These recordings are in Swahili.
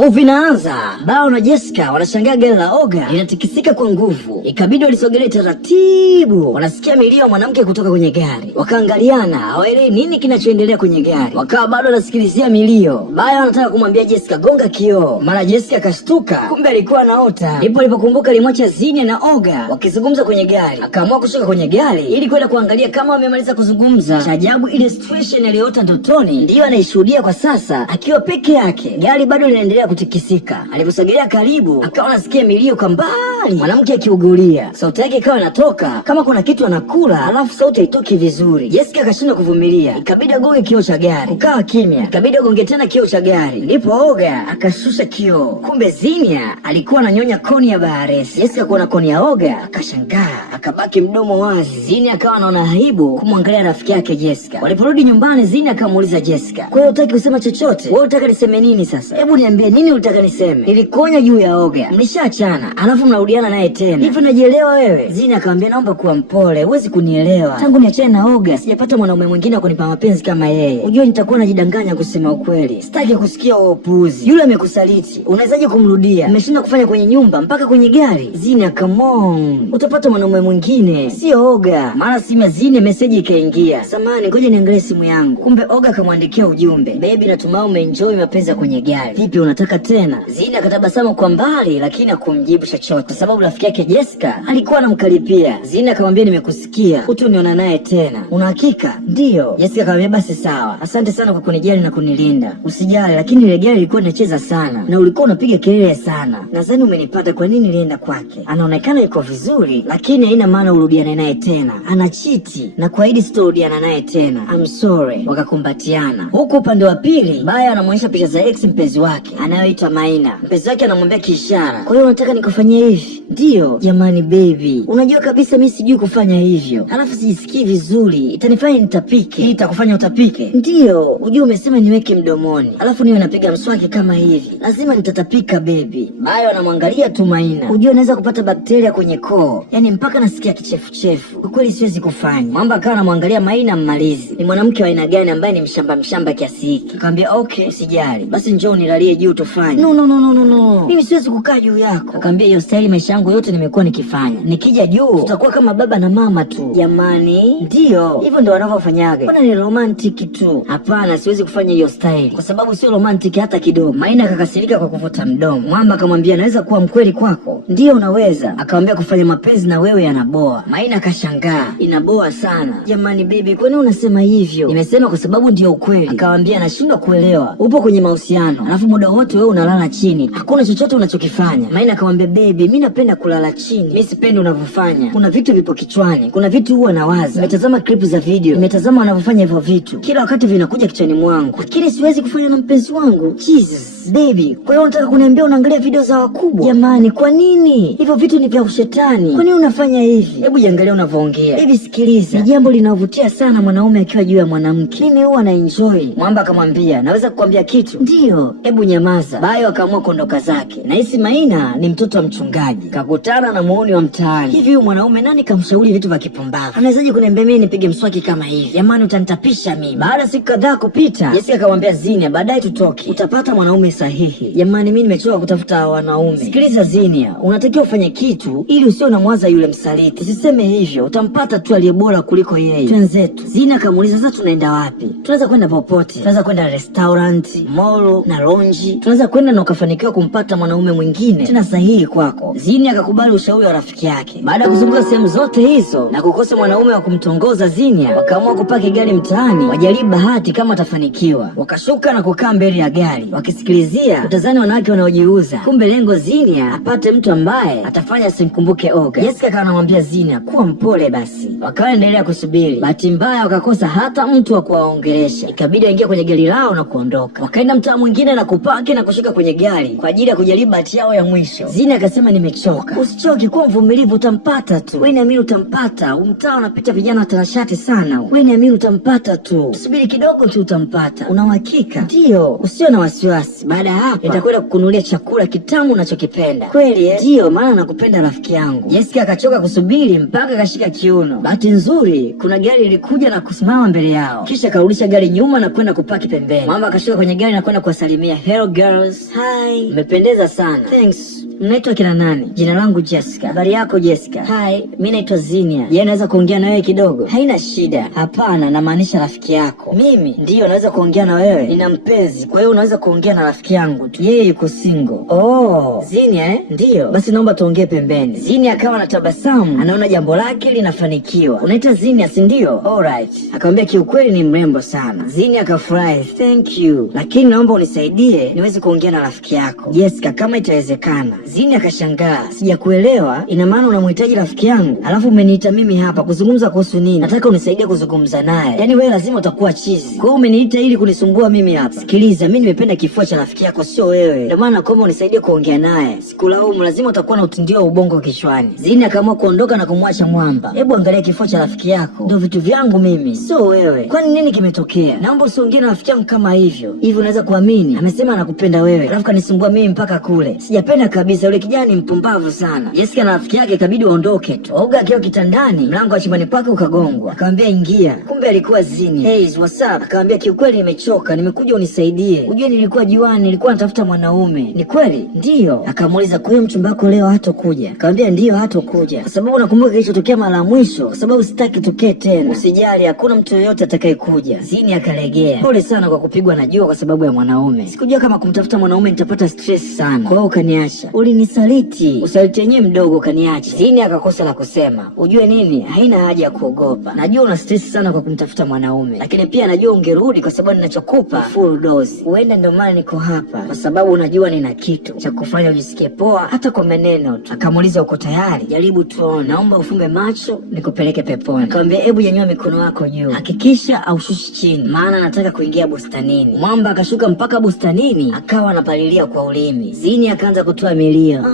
Movie inaanza. Bao na Jessica wanashangaa gari la Oga linatikisika kwa nguvu. Ikabidi walisogelee taratibu. Wanasikia milio ya mwanamke kutoka kwenye gari. Wakaangaliana, hawaelewi nini kinachoendelea kwenye gari. Wakawa bado wanasikilizia milio. Bao anataka kumwambia Jessica gonga kioo. Mara Jessica akashtuka, kumbe alikuwa anaota. Ndipo alipokumbuka alimwacha Zinia na Oga wakizungumza kwenye gari. Akaamua kushuka kwenye gari ili kwenda kuangalia kama wamemaliza kuzungumza. Cha ajabu, ile situation aliyoota ndotoni ndiyo anaishuhudia kwa sasa akiwa peke yake. Gari bado linaendelea kutikisika. Aliposogelea karibu, akawa anasikia milio kwa mbali, mwanamke akiugulia. Sauti yake ikawa inatoka kama kuna kitu anakula, alafu sauti haitoki vizuri. Jessica akashindwa kuvumilia, ikabidi agonge kioo cha gari. Kukawa kimya, ikabidi agonge tena kioo cha gari. Ndipo Oga akashusha kioo, kumbe Zinia alikuwa ananyonya koni ya Baharesi. Jessica kuona koni ya Oga akashangaa, akabaki mdomo wazi. Zinia akawa anaona aibu kumwangalia rafiki yake Jessica. Waliporudi nyumbani, Zinia akamuuliza Jessica, kwa hiyo hutaki kusema chochote? Wewe unataka niseme nini sasa? Hebu niambie nini ulitaka niseme? Nilikuonya juu ya Oga, mlishaachana alafu mnarudiana naye tena, hivi unajielewa wewe? Zinia akamwambia, naomba kuwa mpole, huwezi kunielewa. Tangu niachane na Oga sijapata mwanaume mwingine wa kunipa mapenzi kama yeye. Unajua nitakuwa najidanganya kusema ukweli. Sitaki kusikia upuuzi. Yule amekusaliti, unawezaje kumrudia? Mmeshinda kufanya kwenye nyumba mpaka kwenye gari. Zinia, come on, utapata mwanaume mwingine, sio Oga. Mara simu ya Zinia message ikaingia. Samahani, ngoja niangalie simu yangu. Kumbe Oga akamwandikia ujumbe, baby, natumai umeenjoy mapenzi kwenye gari. Vipi, unataka tena? Zinia akatabasamu kwa mbali, lakini hakumjibu chochote kwa sababu rafiki yake Jessica alikuwa anamkaripia. Zinia akamwambia, nimekusikia, hutoniona naye tena, una hakika? Ndiyo. Jessica akamwambia, basi sawa, asante sana kwa kunijali na kunilinda. Usijali, lakini ile gari ilikuwa inacheza sana na ulikuwa unapiga kelele sana. Nadhani umenipata kwa nini nilienda kwake. Anaonekana yuko vizuri, lakini haina maana urudiane naye tena. Anachiti na kuahidi sitorudiana naye tena. I'm sorry. Wakakumbatiana. Huku upande wa pili, Baya anamuonyesha picha za ex mpenzi wake anayoitwa Maina. Mpenzi wake anamwambia kiishara, kwa hiyo unataka nikufanyie hivi? Ndiyo. Jamani baby, unajua kabisa mimi sijui kufanya hivyo, halafu sijisikii vizuri, itanifanya nitapike. Hii itakufanya utapike? Ndiyo. Unajua umesema niweke mdomoni halafu niwe napiga mswaki kama hivi, lazima nitatapika baby. Baya anamwangalia tu Maina. Unajua naweza kupata bakteria kwenye koo, yaani mpaka nasikia kichefuchefu. Kwa kweli siwezi kufanya. Mamba akawa anamwangalia Maina mmalizi, ni mwanamke wa aina gani ambaye ni mshamba kiasi hiki. Akamwambia okay, usijali, basi njoo nilalie juu tufanye. No, mimi siwezi kukaa juu yako. Akamwambia hiyo style maisha yangu yote nimekuwa nikifanya, nikija juu tutakuwa kama baba na mama tu. Jamani, ndiyo hivyo ndo wanavyofanyaga. Mbona ni romantic tu? Hapana, siwezi kufanya hiyo style kwa sababu sio romantic hata kidogo. Maina akakasirika kwa kuvuta mdomo. Mwamba akamwambia, naweza kuwa mkweli kwako? Ndiyo unaweza. Akamwambia, kufanya mapenzi na wewe yanaboa. Maina akashangaa, inaboa sana? Jamani baby, kwa nini unasema hivyo? Nimesema kwa sababu ndio ukweli. Akamwambia, nashindwa kuelewa, upo kwenye mahusiano alafu muda wote wewe unalala chini, hakuna chochote unachokifanya. Maina akamwambia, baby, mimi napenda kulala chini, mimi sipendi unavyofanya. Kuna vitu vipo kichwani, kuna vitu huwa nawaza. Nimetazama clip za video, nimetazama wanavyofanya hivyo vitu, kila wakati vinakuja kichwani mwangu, lakini siwezi kufanya na mpenzi wangu. Jesus baby, kwa hiyo unataka kuniambia unaangalia video za wakubwa? Jamani, kwa nini? Hivyo vitu ni vya ushetani. Kwa nini unafanya hivi? Hebu jiangalia unavyoongea. Baby sikiliza, ni jambo linavutia sana mwanaume akiwa juu ya mwanamke, mimi huwa na enjoy. Mwamba akamwambia, naweza kukwambia kitu? Ndiyo. Hebu nyamaza. Bayo akaamua kuondoka zake. Nahisi Maina ni mtoto wa mchungaji, kakutana na muoni wa mtaani. Hivi huyu mwanaume nani kamshauri vitu vya kipumbavu? Anawezaje kuniambia mimi nipige mswaki kama hivi? Jamani, utanitapisha mimi. Baada siku kadhaa kupita, Jessica akamwambia Zinia, baadaye tutoke, utapata mwanaume sahihi. Jamani, mimi nimechoka kutafuta wanaume. Sikiliza Zinia, unatakiwa ufanye kitu ili usio unamwaza yule msaliti. Usiseme hivyo, utampata tu aliye bora kuliko yeye. Twenzetu. Zinia akamuuliza, sasa tunaenda wapi? Tunaweza kwenda popote. Tunaweza kwenda restaurant, mall na lounge. Tunaweza kwenda na ukafanikiwa kumpata mwanaume mwingine tena sahihi kwako. Zinia akakubali ushauri wa rafiki yake. Baada ya kuzunguka sehemu zote hizo na kukosa mwanaume wa kumtongoza Zinia, wakaamua kupaki gari mtaani wajaribu bahati kama atafanikiwa. Wakashuka na kukaa mbele ya gari wakisikilizia utazani wanawake wanaojiuza. Kumbe lengo Zinia apate mtu ambaye atafanya asimkumbuke Oga. Jessica akawa anamwambia Zinia, kuwa mpole basi. Wakaendelea kusubiri. Bahati mbaya wakakosa hata mtu wa kuwaongelesha, ikabidi waingia kwenye gari lao na kuondoka. Wakaenda mtaa mwingine na kupaki na kushuka kwenye gari kwa ajili ya kujaribu bahati yao ya mwisho. Zinia akasema, nimechoka. Usichoke, kuwa mvumilivu, utampata tu. Wewe niamini utampata. Mtaa unapita vijana watanashati sana. Wewe niamini utampata tu. Subiri kidogo tu utampata. Una uhakika? Ndiyo, usio na wasiwasi. Baada ya hapa nitakwenda kukunulia chakula kitamu unachokipenda. Kweli eh? Ndio, maana nakupenda rafiki yangu. Jessica akachoka kusubiri mpaka akashika kiuno. Bahati nzuri kuna gari lilikuja na kusimama mbele yao, kisha karudisha gari nyuma na kwenda kupaki pembeni. Mwamba akashuka kwenye gari na kwenda kuwasalimia. Hello girls. Hi. Mmependeza sana. Thanks. Mnaitwa kina nani? Jina langu Jessica. Habari yako Jessica? Hi, mimi naitwa Zinia. Je, naweza kuongea na wewe kidogo? Haina shida. Hapana, namaanisha rafiki yako. Mimi ndiyo naweza kuongea na wewe. Nina mpenzi, kwa hiyo unaweza kuongea na rafiki yangu tu. Yeye yuko single. Oh, Zinia eh? Ndiyo. Basi naomba tuongee pembeni. Zinia akawa na tabasamu, anaona jambo lake linafanikiwa. Unaitwa Zinia, si ndio? Alright. Akamwambia kiukweli ni mrembo sana. Zinia akafurahi. Thank you. Lakini naomba unisaidie niweze kuongea na rafiki yako Jessica kama itawezekana. Zinia akashangaa. Sijakuelewa, ina maana unamhitaji rafiki yangu alafu umeniita mimi hapa kuzungumza kuhusu nini? Nataka unisaidie kuzungumza naye. Yaani wewe lazima utakuwa chizi. Kwa hiyo umeniita ili kunisumbua mimi hapa. Sikiliza, mimi nimependa kifua cha rafiki yako, sio wewe. Ndio maana nakuomba unisaidie kuongea naye. Sikulaumu, lazima utakuwa na utindio wa ubongo kichwani. Zinia akaamua kuondoka na kumwacha Mwamba. Hebu angalia kifua cha rafiki yako. Ndio vitu vyangu mimi, sio wewe. Kwani nini kimetokea? Naomba usiongee na rafiki yangu kama hivyo. Hivi unaweza kuamini? Amesema anakupenda wewe, alafu kanisumbua mimi mpaka kule. Sijapenda kabisa, yule kijana ni mpumbavu sana. Jessica na rafiki yake ikabidi waondoke tu. Oga akiwa kitandani, mlango wa chumbani kwake ukagongwa. Akamwambia ingia. Kumbe alikuwa Zinia. Hey, what's up? Akamwambia kiukweli nimechoka, nimekuja unisaidie. Unajua nilikuwa juani, nilikuwa natafuta mwanaume. Ni kweli? Ndio. Akamuuliza kwa hiyo mchumba wako leo hatokuja? Akamwambia ndio hatokuja. Kwa sababu nakumbuka kilichotokea mara ya mwisho, kwa sababu sitaki tukee tena. Usijali, hakuna mtu yeyote atakayekuja. Zinia akalegea. Pole sana kwa kupigwa na jua kwa sababu ya mwanaume. Sikujua kama kumtafuta mwanaume nitapata stress sana. Kwa hiyo ukaniacha. Ulinisaliti. Usaliti yenyewe mdogo ukaniacha. Zinia akakosa la kusema. Ujue nini? Haina haja ya kuogopa. Najua una stress sana kwa kumtafuta mwanaume, lakini pia najua ungerudi kwa sababu ninachokupa full dose. Huenda ndio maana niko hapa, kwa sababu unajua nina kitu cha kufanya ujisikie poa hata kwa maneno tu. Akamuuliza uko tayari? Jaribu tuone. Naomba ufumbe macho nikupeleke peponi. Akamwambia hebu nyanyua mikono yako juu. Hakikisha aushushi chini, maana nataka kuingia bustanini. Mwamba akashuka mpaka bustanini, akawa anapalilia kwa ulimi. Zinia akaanza kutoa milio.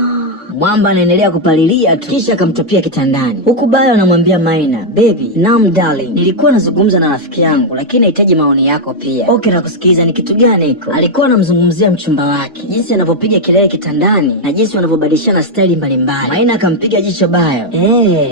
Mwamba anaendelea kupalilia tu, kisha akamtupia kitandani. Huku Bayo anamwambia Maina, baby, naam darling, nilikuwa nazungumza na rafiki yangu lakini nahitaji maoni yako pia. Okay, nakusikiliza. Ni kitu gani hiko? Alikuwa anamzungumzia mchumba wake, jinsi anavyopiga kelele kitandani na jinsi wanavyobadilishana staili mbalimbali. Maina akampiga jicho Bayo.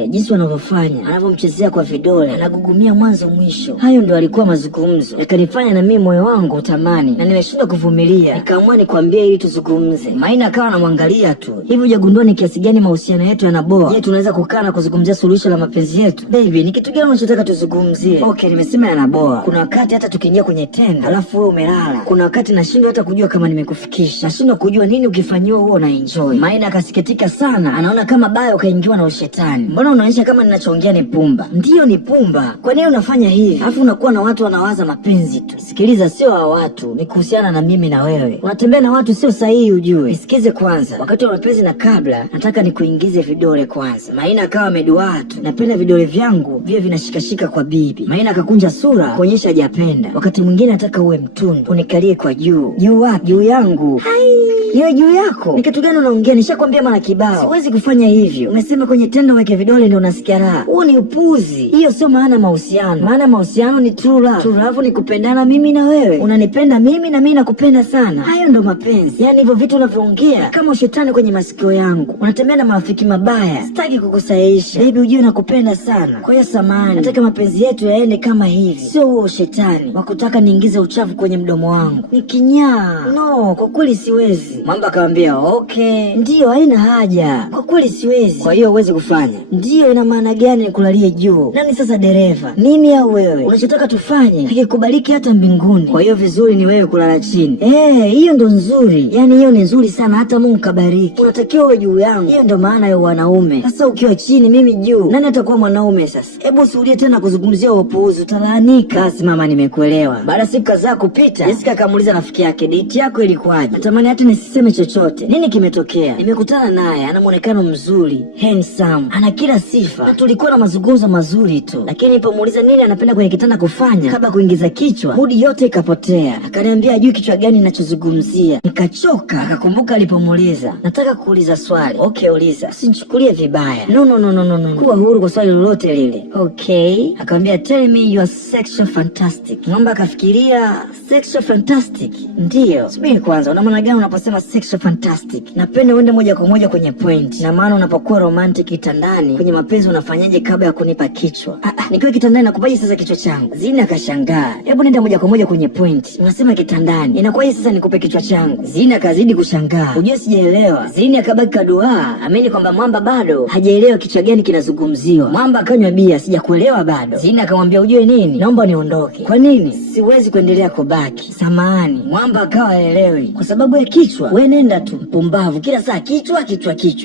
Jinsi wanavyofanya, anavyomchezea kwa vidole, anagugumia mwanzo mwisho. Hayo ndio alikuwa mazungumzo, yakanifanya na mimi moyo wangu utamani na nimeshindwa kuvumilia. Nikaamua nikwambie ili tuzungumze. Maina akawa anamwangalia tu. Hivi ni kiasi gani mahusiano yetu yanaboa? Je, tunaweza kukaa na kuzungumzia suluhisho la mapenzi yetu? Baby, ni kitu gani unachotaka tuzungumzie? Okay, nimesema yanaboa. Kuna wakati hata tukiingia kwenye tendo alafu wewe umelala, kuna wakati nashindwa hata kujua kama nimekufikisha, nashindwa kujua nini ukifanyiwa huo na enjoy. Maina akasikitika sana, anaona kama Bayo kaingiwa na ushetani. Mbona unaonyesha kama ninachoongea ni pumba? Ndiyo ni pumba. Kwa nini unafanya hivi? Alafu unakuwa na watu wanawaza mapenzi tu. Sikiliza, sio hao watu, ni kuhusiana na mimi na wewe. Unatembea na watu sio sahihi ujue. Nisikize kwanza. Wakati wa mapenzi na kabla, nataka nikuingize vidole kwanza. Maina akawa ameduaa tu. Napenda vidole vyangu viwe vinashikashika kwa bibi. Maina akakunja sura kuonyesha hajapenda. Wakati mwingine nataka uwe mtundu, unikalie kwa juu. Juu wapi? Juu yangu. Hiyo juu yako. Ni kitu gani unaongea? Nishakwambia mara kibao siwezi kufanya hivyo. Umesema kwenye tendo weke vidole ndio unasikia raha. Huo ni upuzi. Hiyo sio maana mahusiano. Maana mahusiano ni true love. True love ni kupendana mimi na wewe. Unanipenda mimi na mimi nakupenda sana. Hayo ndo mapenzi. Yaani hivyo vitu unavyoongea kama ushetani kwenye masikio yangu. Unatembea na marafiki mabaya. Sitaki kukusahihisha. Baby, ujue nakupenda sana. Kwa hiyo samahani. Nataka mapenzi yetu yaende kama hivi. Sio huo ushetani wakutaka niingize uchafu kwenye mdomo wangu. Ni kinyaa. No, kwa kweli siwezi. Mwamba akamwambia okay. Ndiyo, haina haja. Kwa kweli siwezi. Kwa hiyo huwezi kufanya? Ndiyo, ina maana gani nikulalie juu? Nani sasa dereva? Mimi au wewe? Unachotaka tufanye hakikubaliki hata mbinguni. Kwa hiyo vizuri ni wewe kulala chini. Hiyo ndo nzuri. Yaani hiyo ni nzuri sana, hata Mungu kabariki. Unatakiwa uwe juu yangu. Hiyo ndo maana ya wanaume. Sasa ukiwa chini mimi juu, nani atakuwa mwanaume sasa? Hebu usirudie tena kuzungumzia upuuzi, utalaanika. Basi mama, nimekuelewa. Baada siku kadhaa kupita, Jessica akamuuliza rafiki yake, date yako ilikuwaje? Natamani hata nisiseme chochote. Nini kimetokea? Nimekutana naye, ana muonekano mzuri, handsome, ana kila sifa. Na tulikuwa na mazungumzo mazuri tu. Lakini nilipomuuliza nini anapenda kwenye kitanda kufanya kabla kuingiza kichwa, mudi yote ikapotea. Akaniambia hajui kichwa gani ninachozungumzia. Nikachoka. Akakumbuka alipomuuliza, nataka kuuliza maswali. Okay, uliza. Usinichukulie vibaya. No. Kuwa huru kwa swali lolote lile. Okay. Akamwambia tell me your sexual fantastic. Mwamba akafikiria sexual fantastic. Ndiyo. Subiri kwanza, una maana gani unaposema sexual fantastic? Napenda uende moja kwa moja kwenye point. Na maana unapokuwa romantic kitandani, kwenye mapenzi unafanyaje kabla ya kunipa kichwa? Nikiwa kitandani nakupaje sasa kichwa changu? Zini akashangaa. Hebu nenda moja kwa moja kwenye point. Unasema kitandani. Inakuwaje sasa nikupe kichwa changu? Zini akazidi kushangaa. Unajua sijaelewa. Zini akabaki kaduaa, ameni kwamba Mwamba bado hajaelewa kichwa gani kinazungumziwa. Mwamba akanywa bia, sijakuelewa bado. Zini akamwambia ujue nini? Naomba niondoke. Kwa nini? Siwezi kuendelea kubaki. Samahani. Mwamba akawa haelewi. Kwa sababu ya kichwa? Wewe nenda tu, mpumbavu. Kila saa kichwa.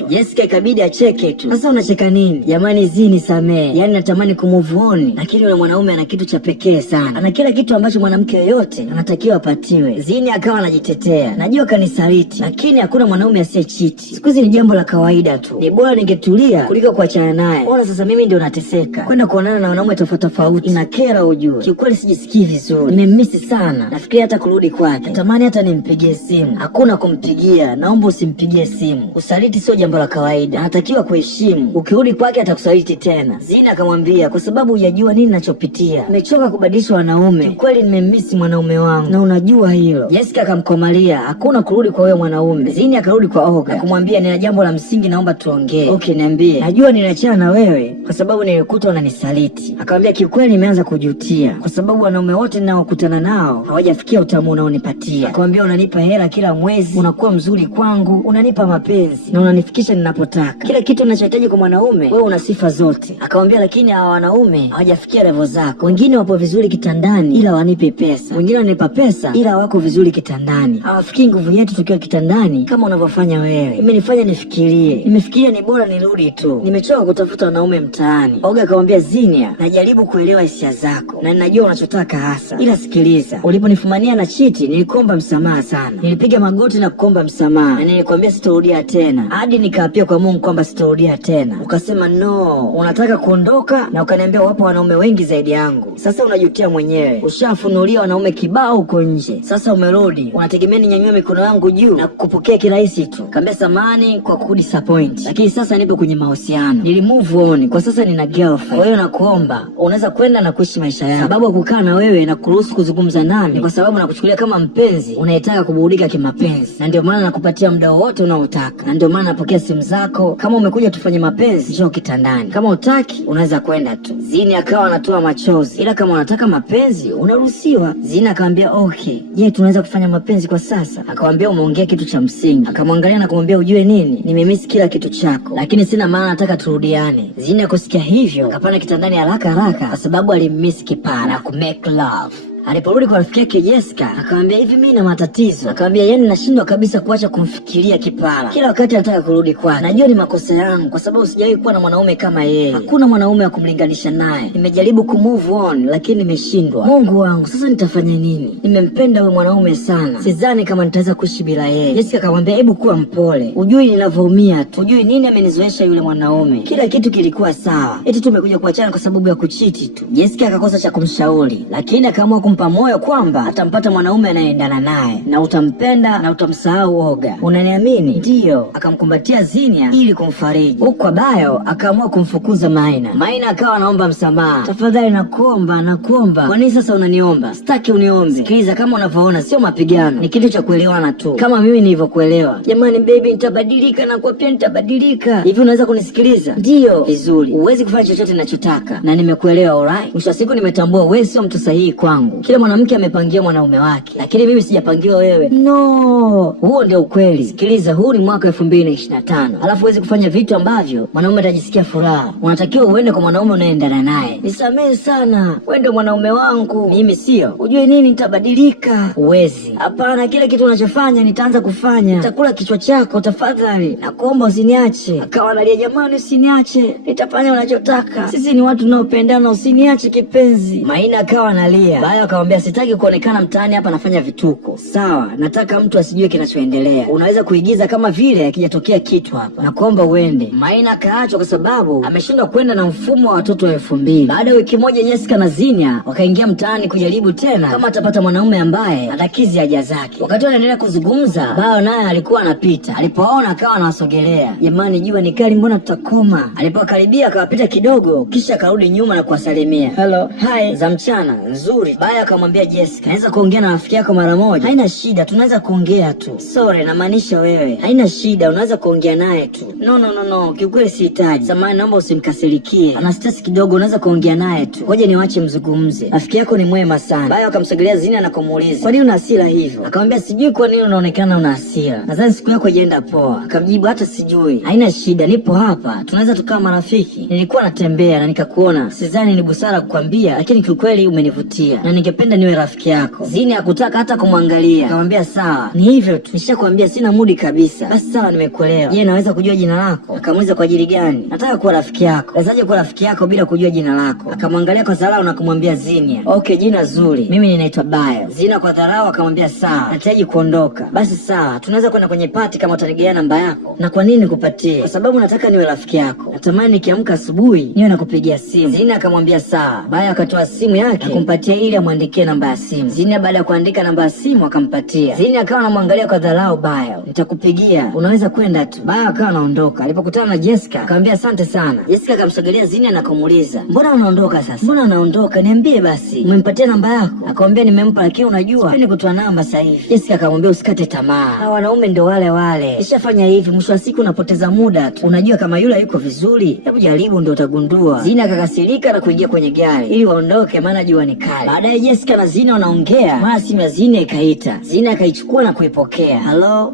Jessica ikabidi acheke tu. Sasa unacheka nini? Jamani Zini samee. Yaani natamani kumove on, lakini yule mwanaume ana kitu cha pekee sana. Ana kila kitu ambacho mwanamke yoyote anatakiwa apatiwe. Zini akawa anajitetea. Najua kanisaliti, lakini hakuna mwanaume asiyechiti. Siku hizi ni jambo la kawaida tu. Ni bora ningetulia kuliko kuachana naye. Ona sasa mimi ndio nateseka. Kwenda kuonana na wanaume tofauti inakera ujue. Kiukweli sijisikii vizuri. Nimemmisi sana. Nafikiria hata kurudi kwake. Natamani hata nimpigie simu. Hakuna kumpigia. Naomba usimpigie simu. Usaliti sio jambo la kawaida. Anatakiwa kuheshimu. Ukirudi kwake atakusaliti tena. Zina akamwambia kwa sababu hujajua nini ninachopitia. Nimechoka kubadilisha wanaume. Kweli nimemmisi mwanaume wangu. Na unajua hilo. Jessica akamkomalia. Hakuna kurudi kwa huyo mwanaume. Zini akarudi kwa Oga. Akamwambia nina jambo la msingi naomba tuongee. Okay, niambie. Najua niliachana na wewe kwa sababu nilikuta unanisaliti. Akamwambia kiukweli nimeanza kujutia kwa sababu wanaume wote ninaokutana nao hawajafikia utamu unaonipatia. Akamwambia unanipa hela kila mwezi, unakuwa mzuri kwangu, unanipa mapenzi na unanifikisha ninapotaka. Kila kitu ninachohitaji kwa mwanaume wewe una sifa zote. Akamwambia lakini hawa wanaume hawajafikia level zako. Wengine wapo vizuri kitandani ila wanipe pesa. Wengine wanipa pesa ila wako vizuri kitandani. Hawafikii nguvu yetu tukiwa kitandani kama unavyofanya wewe. Imenifanya nifikirie. Nimefikiria ni bora nirudi tu. Nimechoka kutafuta wanaume mtaani. Oga akamwambia Zinia, najaribu kuelewa hisia zako na ninajua unachotaka hasa. Ila sikiliza, uliponifumania na chiti nilikuomba msamaha sana. Nilipiga magoti na kuomba msamaha na nilikwambia sitarudia tena. Hadi nikaapia kwa Mungu kwamba sitarudia tena. Ukasema no, unataka kuondoka na ukaniambia wapo wanaume wengi zaidi yangu. Sasa unajutia mwenyewe. Ushafunulia wanaume kibao huko nje. Sasa umerudi. Unategemea ninyanyue mikono yangu juu na kukupokea kirahisi tu. Kaambia samahani kwa kudisappoint. Lakini sasa nipo kwenye mahusiano. Nilimove on. Kwa sasa nina girlfriend. Kwa hiyo nakuomba unaweza kwenda na kuishi maisha yako. Sababu ya kukaa na wewe na kuruhusu kuzungumza nami ni kwa sababu nakuchukulia kama mpenzi unayetaka kuburudika kimapenzi. Na ndio maana nakupatia muda wote unaotaka. Na ndio maana napokea simu zako. Kama umekuja tufanye mapenzi, njoo kitandani. Kama utaki, unaweza kwenda tu. Zini akawa anatoa machozi. Ila kama unataka mapenzi, unaruhusiwa. Zini akamwambia okay. Je, tunaweza kufanya mapenzi kwa sasa? Akamwambia umeongea kitu cha msingi. Akamwangalia na kumwambia ujue nini? Nimemiss kila kitu chako. Lakini sina maana nataka turudiane. Zini akusikia hivyo, akapanda kitandani haraka kwa sababu alimmiss kipara na ku make love. Aliporudi kwa rafiki yake Jessica, akamwambia hivi mimi na matatizo. Akamwambia yani nashindwa kabisa kuacha kumfikiria kipara. Kila wakati anataka kurudi kwake. Najua ni makosa yangu kwa sababu sijawahi kuwa na mwanaume kama yeye. Hakuna mwanaume wa kumlinganisha naye. Nimejaribu kumove on lakini nimeshindwa. Mungu wangu, sasa nitafanya nini? Nimempenda wewe mwanaume sana. Sidhani kama nitaweza kuishi bila yeye. Jessica akamwambia hebu kuwa mpole. Ujui ninavyoumia tu. Ujui nini amenizoesha yule mwanaume. Kila kitu kilikuwa sawa. Eti tumekuja kuachana kwa sababu ya kuchiti tu. Jessica akakosa cha kumshauri, lakini akaamua kumpa moyo kwamba atampata mwanaume anayeendana naye na utampenda na utamsahau Oga. Unaniamini? Ndiyo. Akamkumbatia Zinia ili kumfariji. Huko Abayo akaamua kumfukuza Maina. Maina akawa anaomba msamaha. Tafadhali nakuomba. Kwa nini sasa unaniomba? Sitaki uniombe. Sikiliza, kama unavyoona sio mapigano, ni kitu cha kuelewana tu. Kama mimi nilivyokuelewa. Jamani baby, nitabadilika na kwa pia nitabadilika. Hivi unaweza kunisikiliza? Ndiyo. Vizuri. Huwezi kufanya chochote ninachotaka na nimekuelewa, alright? Mwisho wa siku nimetambua wewe sio mtu sahihi kwangu. Kila mwanamke amepangiwa mwanaume wake, lakini mimi sijapangiwa wewe. No, huo ndio ukweli. Sikiliza, huu ni mwaka 2025. Alafu huwezi kufanya vitu ambavyo mwanaume atajisikia furaha. Unatakiwa uende kwa mwanaume unayeendana naye. Nisamehe sana, wewe ndio mwanaume wangu. Mimi sio. Ujue nini, nitabadilika. Huwezi. Hapana, kila kitu unachofanya nitaanza kufanya. Nitakula kichwa chako, tafadhali. Nakuomba usiniache. Akawa analia, jamani usiniache. Nitafanya unachotaka. Sisi ni watu tunaopendana, usiniache kipenzi. Maina akawa analia. Baada akamwambia sitaki kuonekana mtaani hapa nafanya vituko. Sawa, nataka mtu asijue kinachoendelea. Unaweza kuigiza kama vile akijatokea kitu hapa. Na kuomba uende. Maina akaachwa kwa sababu ameshindwa kwenda na mfumo wa watoto wa 2000. Baada ya wiki moja Jessica na Zinia wakaingia mtaani kujaribu tena kama atapata mwanaume ambaye atakizi haja zake. Wakati wanaendelea kuzungumza, Bayo naye alikuwa anapita. Alipoona akawa anawasogelea. Jamani, jua ni kali, mbona tutakoma? Alipokaribia akawapita kidogo kisha akarudi nyuma na kuwasalimia. Hello, hi, za mchana, nzuri. Bayo akamwambia Jessica, naweza kuongea na rafiki yako mara moja? Haina shida, tunaweza kuongea tu. Sorry, namaanisha wewe. Haina shida, unaweza kuongea naye tu. No, kiukweli sihitaji. Samahani, naomba usimkasirikie. Ana stress kidogo, unaweza kuongea naye tu. Ngoja niwache mzungumze. Rafiki yako ni mwema sana. Bayo akamsogelea Zinia na kumuuliza, kwa nini una hasira hivyo? Akamwambia sijui kwa nini unaonekana una hasira. Nadhani siku yako ijaenda poa. Akamjibu hata sijui. Haina shida, nipo hapa. Tunaweza tukawa marafiki. Nilikuwa natembea na nikakuona. Sidhani ni busara kukwambia, lakini kiukweli umenivutia na ningependa niwe rafiki yako. Zinia hakutaka hata kumwangalia. Akamwambia sawa, ni hivyo tu. Nishakwambia sina mudi kabisa. Basi sawa, nimekuelewa. Je, naweza kujua jina lako? Akamuuliza kwa ajili gani? Nataka kuwa rafiki yako. Nawezaje kuwa rafiki yako bila kujua jina lako? Akamwangalia kwa dharau na kumwambia Zinia, okay, jina zuri. Mimi ninaitwa Bayo. Zinia kwa dharau akamwambia sawa, nahitaji kuondoka. Basi sawa, tunaweza kwenda kwenye party kama utanigia namba yako. Na kwa nini nikupatie? Kwa sababu nataka niwe rafiki yako. Natamani nikiamka asubuhi niwe nakupigia simu. Zinia akamwambia sawa. Bayo akatoa simu yake na kumpatia ili amwandikie namba ya simu. Zinia baada ya kuandika namba ya simu akampatia. Zinia akawa anamwangalia kwa dharau Bayo. Nitakupigia, unaweza kwenda tu. Bayo akawa anaondoka. Alipokutana na Jessica akamwambia asante sana. Jessica akamsogelea Zinia na kumuuliza, mbona unaondoka sasa? Mbona unaondoka? Niambie basi. Umempatia namba yako? Akamwambia nimempa, lakini unajua sipendi kutoa namba sasa hivi. Jessica akamwambia usikate tamaa. Hawa wanaume ndio wale wale. Ishafanya hivi, mwisho wa siku unapoteza muda tu. Unajua kama yule yuko vizuri, hebu jaribu ndio utagundua. Zinia akakasirika na kuingia kwenye gari ili waondoke maana jua ni kali. Baadaye Jessica na Zinia wanaongea, mara simu ya Zinia ikaita. Zinia akaichukua na kuipokea.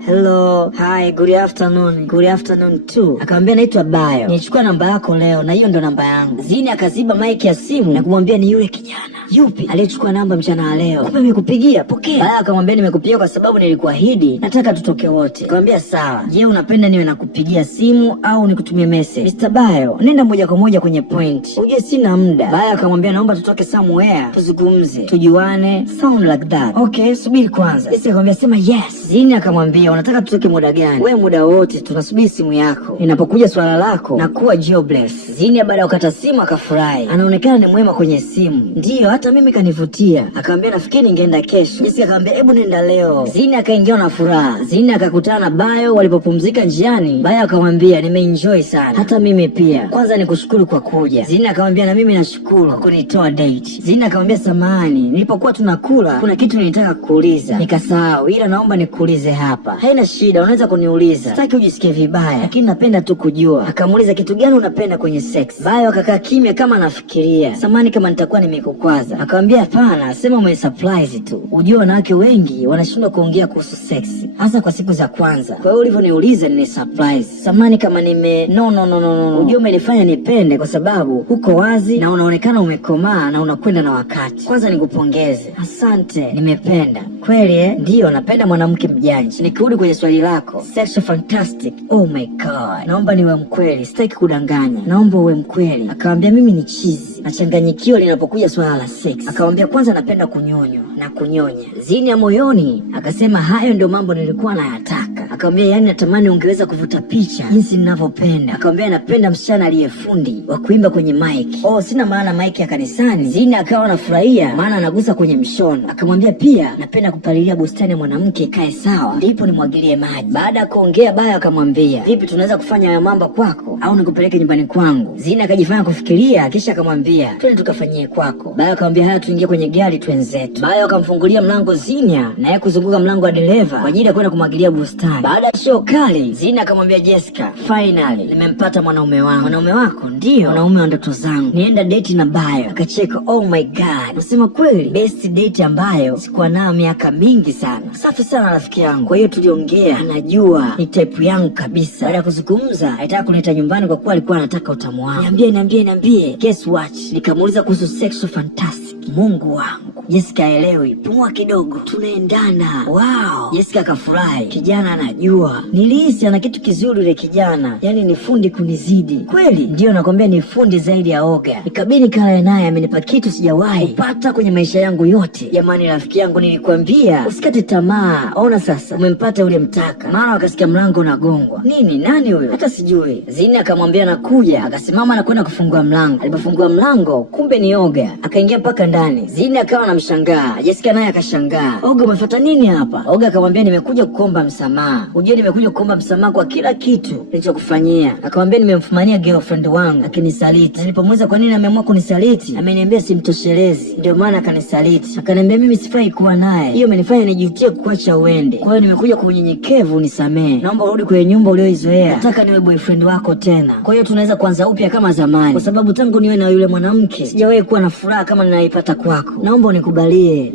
Hello, hi, good afternoon too. Akamwambia naitwa Bayo. Nichukua namba yako leo na hiyo ndo namba yangu. Zinia akaziba mic ya simu na kumwambia ni yule kijana. Yupi aliyechukua namba mchana wa leo? Kumbe nimekupigia, pokea. Bayo akamwambia nimekupigia kwa sababu nilikuahidi nataka tutoke wote. Akamwambia sawa. Je, unapenda niwe nakupigia simu au nikutumie message? Mr. Bayo, nenda moja kwa moja kwenye point. Uje sina muda. Bayo akamwambia naomba tutoke somewhere tuzungumze, tujuane, sound like that. Okay, subiri kwanza. Jessica akamwambia sema yes. Zinia akamwambia unataka tutoke muda gani? Wewe muda wote, tunasubiri simu yako. Inapokuja swala lako na kuwa jobless. Zinia baada ya kukata simu akafurahi. Anaonekana ni mwema kwenye simu. Ndiyo, hata mimi kanivutia. Akamwambia nafikiri ningeenda kesho. Jessica akamwambia hebu nenda leo. Zinia akaingia na furaha. Zinia akakutana na Bayo. Walipopumzika njiani, Bayo akamwambia nimeenjoy sana. Hata mimi pia. Kwanza nikushukuru kwa kuja. Zinia akamwambia na mimi nashukuru kwa kunitoa date. Zinia akamwambia samahani, nilipokuwa tunakula kuna kitu nilitaka kukuuliza nikasahau, ila naomba nikuulize hapa. Haina shida, unaweza kuniuliza. Sitaki ujisikie vibaya, lakini napenda tu kujua. Akamuuliza kitu gani unapenda kwenye sex? Bayo akakaa kimya kama anafikiria. Samahani kama nitakuwa nimekukwaza. Akamwambia hapana, sema umesurprise tu. Ujue wanawake wengi wanashindwa kuongea kuhusu sex, hasa kwa siku za kwanza. Kwa hiyo ulivyoniuliza ni surprise. Samahani kama no. Ujue umenifanya nipende kwa sababu uko wazi na unaonekana umekomaa na unakwenda na wakati. Kwanza nikupongeze. Asante, nimependa. Kweli Ndiyo, napenda mwanamke mjanja. Nikirudi kwenye swali lako, sexual fantastic. Oh my god. Naomba niwe mkweli, sitaki kudanganya. Naomba uwe mkweli. Akamwambia mimi ni chizi. Nachanganyikiwa linapokuja swala la sex. Akamwambia kwanza napenda kunyonywa na kunyonya. Zinia moyoni akasema hayo ndio mambo nilikuwa nayataka. Akamwambia yani natamani ungeweza kuvuta picha jinsi ninavyopenda. Akamwambia napenda msichana aliyefundi wa kuimba kwenye mic. Oh, sina maana mic ya kanisani. Zinia akawa anafurahia maana anagusa kwenye mshono. Akamwambia pia napenda kupalilia bustani ya mwanamke ikae sawa, ndipo nimwagilie maji. Baada ya kuongea Bayo akamwambia vipi, tunaweza kufanya haya mambo kwako au nikupeleke nyumbani kwangu? Zinia akajifanya kufikiria kisha akamwambia twende tukafanyie kwako. Bayo akamwambia haya, tuingie kwenye gari twenzetu. Bayo akamfungulia mlango Zinia na yeye kuzunguka mlango wa dereva kwa ajili ya kwenda kumwagilia bustani. Baada ya show kali, Zinia akamwambia Jessica, finally nimempata mwanaume wangu. Mwanaume wako? Ndio, mwanaume wa ndoto zangu. Nienda date na Bayo. Akacheka, oh my god, nasema kweli best date ambayo sikuwa nayo miaka mingi sana. Safi sana rafiki yangu. Kwa hiyo tuliongea, anajua ni type yangu kabisa. Baada ya kuzungumza, alitaka kuleta nyumbani kwa kuwa alikuwa anataka utamu wangu. Niambie. Guess what? Nikamuuliza kuhusu sexual fantastic. Mungu wangu, Jessica aelewi, pumua kidogo, tunaendana. Wow, Jessica akafurahi, kijana anajua. Nilihisi ana kitu kizuri yule kijana, yani ni fundi kunizidi. Kweli ndio nakwambia, ni fundi zaidi ya Oga. Ikabidi kalae naye, amenipa kitu sijawahi kupata kwenye maisha yangu yote. Jamani rafiki yangu, nilikwambia usikate tamaa. Ona sasa umempata ule mtaka. Mara wakasikia mlango unagongwa. Nini, nani huyo? Hata sijui. Zini akamwambia nakuja, akasimama na kwenda kufungua mlango. Alipofungua mlango, kumbe ni Oga. Akaingia mpaka ndani. Zini akawa anamshangaa, Jessica naye akashangaa. Oga, umefuata nini hapa? Oga akamwambia nimekuja kuomba msamaha. Unajua nimekuja kuomba msamaha kwa kila kitu nilichokufanyia. Akamwambia nimemfumania girlfriend wangu akinisaliti. Nilipomuuliza kwa nini ameamua kunisaliti, ameniambia simtoshelezi, ndio maana akanisaliti. Akaniambia mimi sifai kuwa naye, hiyo imenifanya nijutie kuacha uende. Kwa hiyo nimekuja kwa unyenyekevu, unisamee. Naomba urudi kwenye nyumba ulioizoea. Nataka niwe boyfriend wako tena. Kwa hiyo tunaweza kuanza upya kama zamani, kwa sababu tangu niwe na yule mwanamke sijawahi kuwa na furaha kama ninaipata kwako. Naomba unikubalie.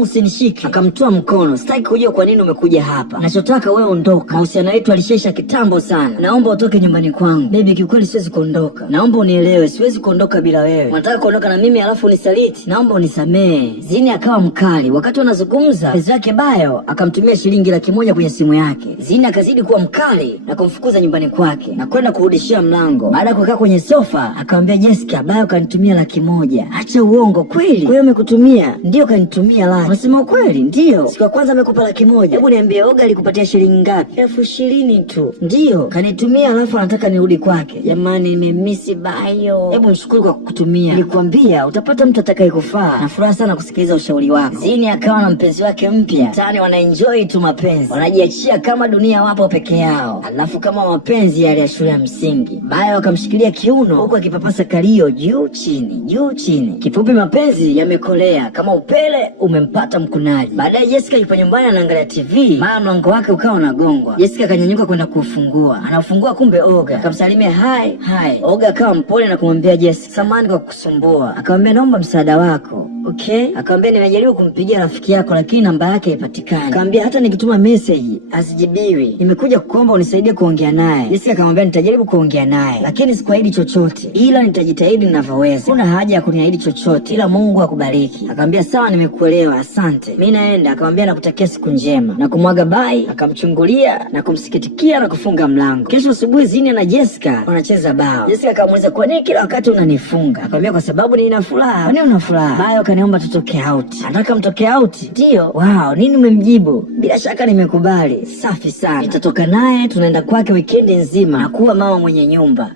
Usinishike. Akamtoa mkono. Sitaki kujua kwa nini umekuja hapa. Nachotaka wewe ondoka. Mahusiano yetu alishaisha kitambo sana. Naomba utoke nyumbani kwangu. Baby, kiukweli siwezi kuondoka. Naomba unielewe, siwezi kuondoka bila wewe. Unataka kuondoka na mimi alafu unisaliti? Naomba unisamee. Zini akawa mkali. Wakati wanazungumza, pesa yake Bayo akamtumia shilingi 100,000 kwenye simu yake. Zini akazidi kuwa mkali na kumfukuza nyumbani kwake na kwenda kurudishia mlango. Baada ya kukaa kwenye sofa, akamwambia Jessica, Bayo kanitumia 100,000. Acha uongo, kweli? Kwa hiyo amekutumia? Ndio, kanitumia laki. Unasema ukweli? Ndio. Siku ya kwanza amekupa 100,000. Hebu niambie, Oga alikupatia shilingi ngapi? 20,000 tu. Ndio, kanitumia alafu anataka nirudi kwake. Jamani, nimemisi Bayo. Hebu nishukuru kwa kukutumia. Nilikwambia utapata mtu atakayekufaa. Na furaha sana kusikiliza ushauri wako. Zini akawa na mpenzi wake mpya. Tani wanaenjoy tu mapenzi. Wanajiachia kama dunia wapo peke yao. Alafu kama mapenzi yale ya shule ya msingi. Bayo akamshikilia kiuno huku akipapasa kalio juu chini, juu chini. Kifupi mapenzi yamekolea kama upele umempata mkunaji. Baadaye Jessica yupo nyumbani anaangalia TV. Mara mlango wake ukawa unagongwa. Jessica akanyanyuka kwenda kufungua. Anafungua kumbe Oga. Akamsalimia hi. Oga akawa mpole na kumwambia Jessica, samahani kwa kukusumbua. Akamwambia naomba msaada wako. Okay. Akamwambia nimejaribu kumpigia rafiki yako lakini namba yake haipatikani. Akamwambia hata nikituma message asijibiwi. Nimekuja kuomba unisaidie kuongea naye. Jessica akamwambia nitajaribu kuongea naye lakini sikuahidi chochote, ila nitajitahidi ninavyoweza. Kuna haja ya kuniahidi chochote, ila Mungu akubariki. Akamwambia sawa, nimekuelewa, asante. Mimi naenda. Akamwambia nakutakia siku njema na kumwaga bai. Akamchungulia na kumsikitikia na kufunga mlango. Kesho asubuhi Zini na Jessica wanacheza bao. Jessica akamuuliza kwa nini kila wakati unanifunga? Akamwambia kwa sababu nina furaha. Kwa nini una furaha? Bayo kaniomba tutoke out. Anataka mtoke out? Ndio. Wow, nini umemjibu? Bila shaka nimekubali. Safi sana. Nitatoka naye, tunaenda kwake wikendi nzima na kuwa mama mwenye nyumba.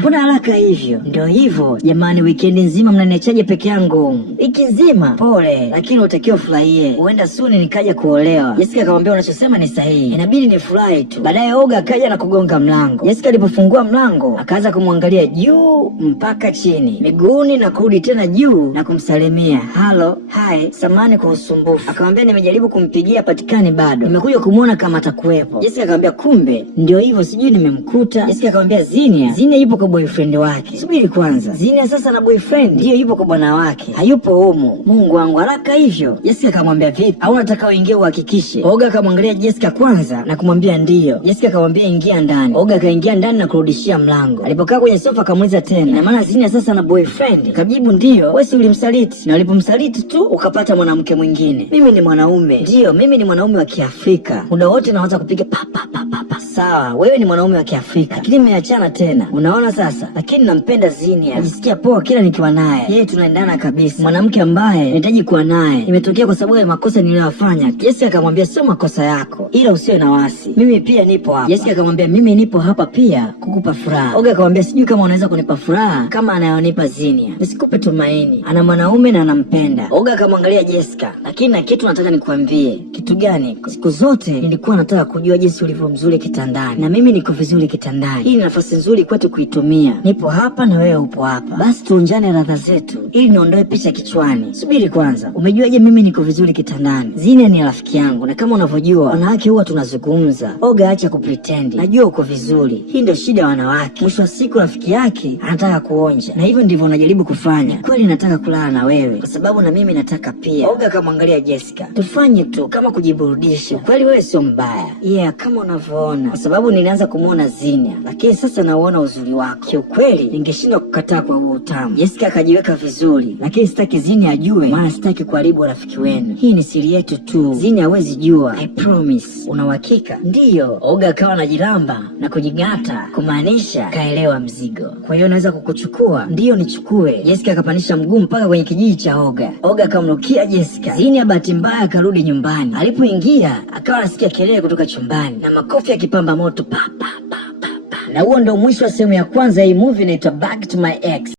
Mbona haraka hivyo? Ndio hivyo jamani, wikendi nzima mnaniachaje peke yangu? Wiki nzima? Pole, lakini utakiwa furahie. Huenda suni nikaja kuolewa. Jessica akamwambia unachosema ni sahihi. Inabidi nifurahi tu. Baadaye Oga akaja na kugonga mlango. Jessica alipofungua mlango, akaanza kumwangalia juu mpaka chini, miguuni na kurudi tena juu na kumsalimia. Halo, hi, samahani kwa usumbufu. Akamwambia nimejaribu kumpigia patikani bado. Nimekuja kumuona kama atakuwepo. Jessica akamwambia kumbe ndio hivyo, sijui nimemkuta. Jessica akamwambia Zinia yupo kwa boyfriend wake. Subiri kwanza. Zinia sasa na boyfriend? Ndio, yupo kwa bwana wake. Hayupo humu. Mungu wangu, haraka hivyo. Jessica akamwambia vipi? Au unataka uingie uhakikishe? Oga akamwangalia Jessica kwanza na kumwambia ndio. Jessica akamwambia ingia ndani. Oga akaingia ndani na kurudishia mlango. Alipokaa kwenye sofa akamuuliza tena, ina maana Zinia sasa na boyfriend? Kajibu ndio. Wewe si ulimsaliti? Na ulipomsaliti tu ukapata mwanamke mwingine. Mimi ni mwanaume. Ndio, mimi ni mwanaume wa Kiafrika. Muda wote naanza kupiga pa. Sawa, wewe ni mwanaume wa Kiafrika. Lakini mmeachana tena. Unaona sasa? Lakini nampenda Zinia. Najisikia poa kila nikiwa naye. Yeye tunaendana kabisa. Mwanamke ambaye nahitaji kuwa naye. Imetokea kwa sababu ya makosa niliyofanya. Jessica akamwambia sio makosa yako, ila usiwe na wasi. Mimi pia nipo hapa. Jessica akamwambia mimi nipo hapa pia kukupa furaha. Oga akamwambia sijui kama unaweza kunipa furaha kama anayonipa Zinia. Nisikupe tumaini. Ana mwanaume na anampenda. Oga akamwangalia Jessica. Lakini na kitu nataka nikuambie. Kitu gani? Siku zote nilikuwa nataka kujua jinsi ulivyo mzuri kitandani. Na mimi niko vizuri kitandani. Hii ni nafasi nzuri kwetu kuitumia. Nipo hapa na wewe upo hapa. Basi tuonjane radha zetu ili niondoe picha kichwani. Subiri kwanza. Umejuaje mimi niko vizuri kitandani? Zinia ni rafiki yangu na kama unavyojua wanawake huwa tunazungumza. Oga acha kupretend. Najua uko vizuri. Hii ndio shida ya wanawake. Mwisho wa siku rafiki yake anataka kuonja. Na hivyo ndivyo unajaribu kufanya. Kweli nataka kulala na wewe kwa sababu na mimi nataka pia. Oga akamwangalia Jessica. Tufanye tu kama kujiburudisha. Kweli wewe sio mbaya. Yeah, kama unavyoona. sababu nilianza kumuona Zinia, lakini sasa nauona uzuri wako. Kiukweli ningeshindwa kukataa kwa huo utamu. Jessica akajiweka vizuri, lakini sitaki Zinia ajue, maana sitaki kuharibu rafiki wenu. Hii ni siri yetu tu, Zinia hawezi jua. I promise. Una uhakika? Ndiyo. Oga akawa anajiramba na kujing'ata kumaanisha kaelewa mzigo. Kwa hiyo naweza kukuchukua? Ndiyo, nichukue. Jessica akapandisha mguu mpaka kwenye kijiji cha Oga. Oga akamrukia Jessica. Zinia bahati mbaya akarudi nyumbani. Alipoingia akawa anasikia kelele kutoka chumbani na makofi yakipamba moto pa pa pa pa pa. Na huo ndo mwisho wa sehemu ya kwanza hii movie inaitwa Back to My Ex.